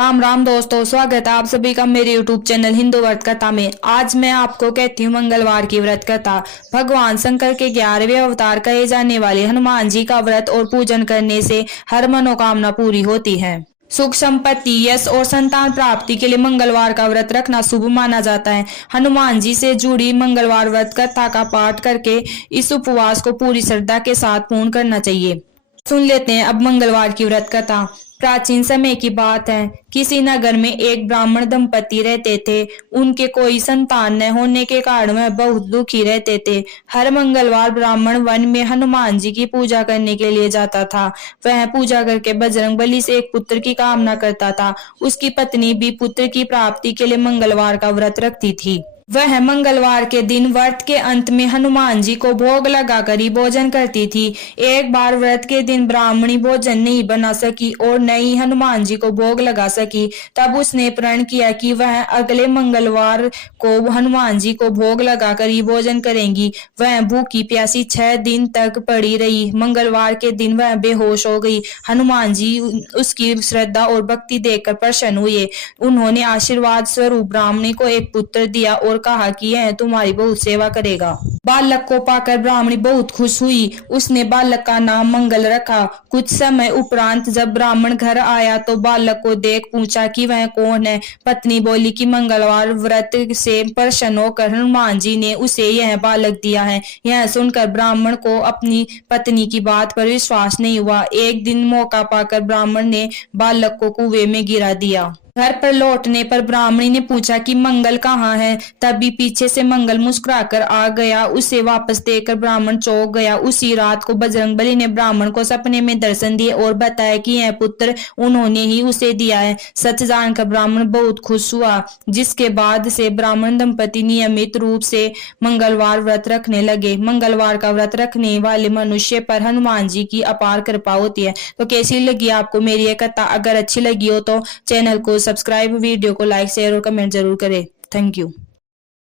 राम राम दोस्तों, स्वागत है आप सभी का मेरे YouTube चैनल हिंदू व्रत कथा में। आज मैं आपको कहती हूँ मंगलवार की व्रत कथा। भगवान शंकर के 11वें अवतार कहे जाने वाले हनुमान जी का व्रत और पूजन करने से हर मनोकामना पूरी होती है। सुख, संपत्ति, यश और संतान प्राप्ति के लिए मंगलवार का व्रत रखना शुभ माना जाता है। हनुमान जी से जुड़ी मंगलवार व्रत कथा का पाठ करके इस उपवास को पूरी श्रद्धा के साथ पूर्ण करना चाहिए। सुन लेते हैं अब मंगलवार की व्रत कथा। प्राचीन समय की बात है। किसी नगर में एक ब्राह्मण दंपति रहते थे। उनके कोई संतान न होने के कारण वह बहुत दुखी रहते थे। हर मंगलवार ब्राह्मण वन में हनुमान जी की पूजा करने के लिए जाता था। वह पूजा करके बजरंगबली से एक पुत्र की कामना करता था। उसकी पत्नी भी पुत्र की प्राप्ति के लिए मंगलवार का व्रत रखती थी। वह मंगलवार के दिन व्रत के अंत में हनुमान जी को भोग लगाकर ही भोजन करती थी। एक बार व्रत के दिन ब्राह्मणी भोजन नहीं बना सकी और न ही हनुमान जी को भोग लगा सकी। तब उसने प्रण किया कि वह अगले मंगलवार को हनुमान जी को भोग लगाकर ही भोजन करेंगी। वह भूखी प्यासी 6 दिन तक पड़ी रही। मंगलवार के दिन वह बेहोश हो गई। हनुमान जी उसकी श्रद्धा और भक्ति देखकर प्रसन्न हुए। उन्होंने आशीर्वाद स्वरूप ब्राह्मणी को एक पुत्र दिया और कहा कि यह तुम्हारी बहुत सेवा करेगा। बालक को पाकर ब्राह्मणी बहुत खुश हुई। उसने बालक का नाम मंगल रखा। कुछ समय उपरांत जब ब्राह्मण घर आया तो बालक को देख पूछा कि वह कौन है। पत्नी बोली कि मंगलवार व्रत से प्रसन्न होकर हनुमान जी ने उसे यह बालक दिया है। यह सुनकर ब्राह्मण को अपनी पत्नी की बात पर विश्वास नहीं हुआ। एक दिन मौका पाकर ब्राह्मण ने बालक को कुएं में गिरा दिया। घर पर लौटने पर ब्राह्मणी ने पूछा कि मंगल कहाँ है। तभी पीछे से मंगल मुस्कुराकर आ गया। उसे वापस देखकर ब्राह्मण चौंक गया। उसी रात को बजरंगबली ने ब्राह्मण को सपने में दर्शन दिए और बताया कि यह पुत्र उन्होंने ही उसे दिया है। सच जानकर ब्राह्मण बहुत खुश हुआ, जिसके बाद से ब्राह्मण दंपति नियमित रूप से मंगलवार व्रत रखने लगे। मंगलवार का व्रत रखने वाले मनुष्य पर हनुमान जी की अपार कृपा होती है। तो कैसी लगी आपको मेरी ये कथा? अगर अच्छी लगी हो तो चैनल को सब्सक्राइब, वीडियो को लाइक, शेयर और कमेंट जरूर करें। Thank you.